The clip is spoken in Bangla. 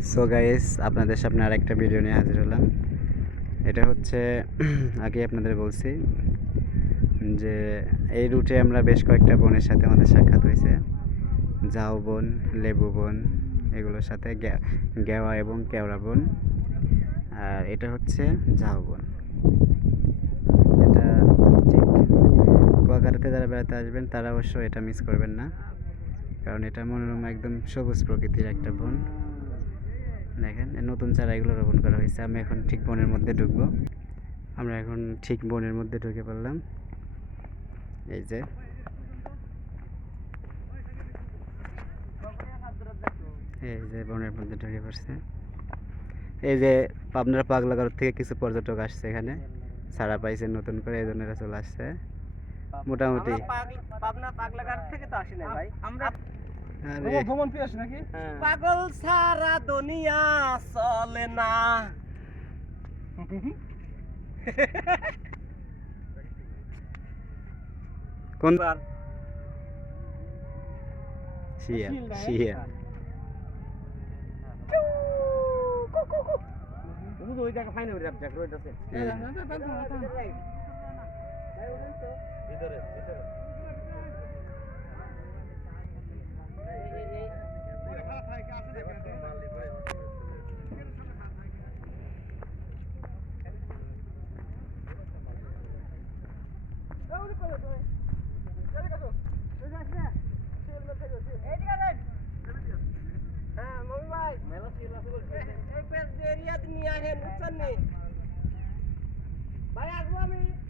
সো গাইস আপনাদের সামনে আরেকটা ভিডিও নিয়ে হাজির হলাম। এটা হচ্ছে আগে আপনাদের বলছি যে, এই রুটে আমরা বেশ কয়েকটা বোনের সাথে আমাদের সাক্ষাৎ হয়েছে। ঝাউ বোন, লেবু বোন, এগুলোর সাথে গেওয়া এবং কেওড়া বোন। আর এটা হচ্ছে ঝাউ বোন। এটা ঠিক কুয়াকাটাতে যারা বেড়াতে আসবেন, তারা অবশ্য এটা মিস করবেন না। কারণ এটা মনোরম একদম সবুজ প্রকৃতির একটা বন। দেখেন নতুন চারা এগুলো রোপণ করা হয়েছে। আমি এখন ঠিক বনের মধ্যে ঢুকবো। আমরা এখন ঠিক বনের মধ্যে ঢুকে পড়লাম। এই যে। এই যে বনের মধ্যে ঢুকে পড়ছে। এই যে আপনারা পাগলাগড় থেকে কিছু পর্যটক আসছে এখানে। ছাড়া পাইছে নতুন করে এই জন্যরা চলে আসছে। মোটামুটি পাবনা থেকে তো আসি না ভাই। আমরা ভ্রমণ পেয়ে নাকি পাগল সারা দুনিয়া চলে না কোন বার শিয়া শিয়া ওই জায়গা ফাইনে ওই জায়গা রইতাছে এই ভিতরে ভিতরে एक पेस देरिया दुनिया नुकसान नहीं भाई आगवा में